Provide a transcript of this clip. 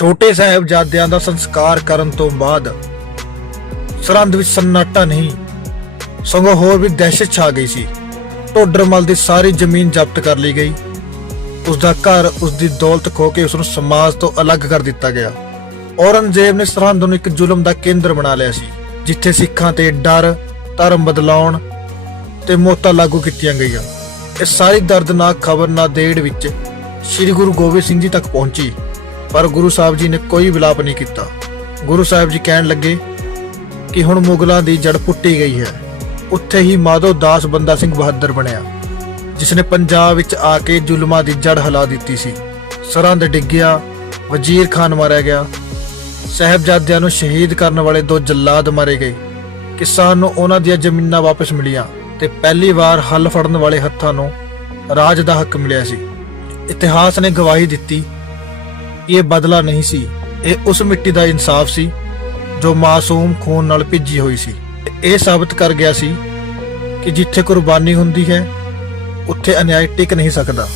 ਛੋਟੇ ਸਾਹਿਬਜ਼ਾਦਿਆਂ ਦਾ ਸੰਸਕਾਰ ਕਰਨ ਤੋਂ ਬਾਅਦ ਸਰਹੰਦ ਵਿੱਚ ਸੰਨਾਟਾ ਨਹੀਂ, ਸਗੋਂ ਹੋਰ ਵੀ ਦਹਿਸ਼ਤ ਛਾ ਗਈ ਸੀ। ਢੋਡਰਮਲ ਦੀ ਸਾਰੀ ਜ਼ਮੀਨ ਜ਼ਬਤ ਕਰ ਲਈ ਗਈ। ਉਸ ਦਾ ਘਰ ਉਸ ਦੀ ਦੌਲਤ ਖੋ ਕੇ ਉਸ ਨੂੰ ਸਮਾਜ ਤੋਂ ਅਲੱਗ ਕਰ ਦਿੱਤਾ ਗਿਆ। ਔਰੰਗਜ਼ੇਬ ਨੇ ਸਰਹੰਦ ਨੂੰ ਇੱਕ ਜ਼ੁਲਮ ਦਾ ਕੇਂਦਰ ਬਣਾ ਲਿਆ ਸੀ, ਜਿੱਥੇ ਸਿੱਖਾਂ ਤੇ ਡਰ, ਧਰਮ ਬਦਲਾਉਣ ਤੇ ਮੌਤਾਂ ਲਾਗੂ ਕੀਤੀਆਂ ਗਈਆਂ। ਇਹ ਸਾਰੀ ਦਰਦਨਾਕ ਖਬਰ ਨਾਦੇੜ ਵਿੱਚ ਸ੍ਰੀ ਗੁਰੂ ਗੋਬਿੰਦ ਸਿੰਘ ਜੀ ਤੱਕ ਪਹੁੰਚੀ। ਪਰ ਗੁਰੂ ਸਾਹਿਬ ਜੀ ਨੇ ਕੋਈ ਵਿਲਾਪ ਨਹੀਂ ਕੀਤਾ। ਗੁਰੂ ਸਾਹਿਬ ਜੀ ਕਹਿਣ ਲੱਗੇ ਕਿ ਹੁਣ ਮੁਗਲਾਂ ਦੀ ਜੜ ਪੁੱਟੀ ਗਈ ਹੈ। ਉੱਥੇ ਹੀ ਮਾਧੋ ਦਾਸ ਬੰਦਾ ਸਿੰਘ ਬਹਾਦਰ ਬਣਿਆ ਜਿਸ ਨੇ ਪੰਜਾਬ ਵਿੱਚ ਆ ਕੇ ਜ਼ੁਲਮਾਂ ਦੀ ਜੜ ਹਿਲਾ ਦਿੱਤੀ ਸੀ। ਸਰਹੰਦ ਡਿੱਗਿਆ, ਵਜ਼ੀਰ ਖਾਨ ਮਾਰਿਆ ਗਿਆ। ਸਹਿਬਜ਼ਾਦਿਆਂ ਨੂੰ ਸ਼ਹੀਦ ਕਰਨ ਵਾਲੇ ਦੋ ਜੱਲਾਦ ਮਾਰੇ ਗਏ। ਕਿਸਾਨ ਨੂੰ ਉਹਨਾਂ ਦੀਆਂ ਜ਼ਮੀਨਾਂ ਵਾਪਸ ਮਿਲੀਆਂ ਤੇ ਪਹਿਲੀ ਵਾਰ ਹੱਲ ਫੜਨ ਵਾਲੇ ਹੱਥਾਂ ਨੂੰ ਰਾਜ ਦਾ ਹੱਕ ਮਿਲਿਆ ਸੀ। ਇਤਿਹਾਸ ਨੇ ਗਵਾਹੀ ਦਿੱਤੀ ਇਹ ਬਦਲਾ ਨਹੀਂ ਸੀ। ਇਹ ਉਸ ਮਿੱਟੀ ਦਾ ਇਨਸਾਫ ਸੀ, ਜੋ ਮਾਸੂਮ ਖੂਨ ਨਾਲ ਭਿੱਜੀ ਹੋਈ ਸੀ। ਇਹ ਸਾਬਤ ਕਰ ਗਿਆ ਸੀ ਕਿ ਜਿੱਥੇ ਕੁਰਬਾਨੀ ਹੁੰਦੀ ਹੈ, ਉੱਥੇ ਅਨਿਆਏ ਟਿਕ ਨਹੀਂ ਸਕਦਾ।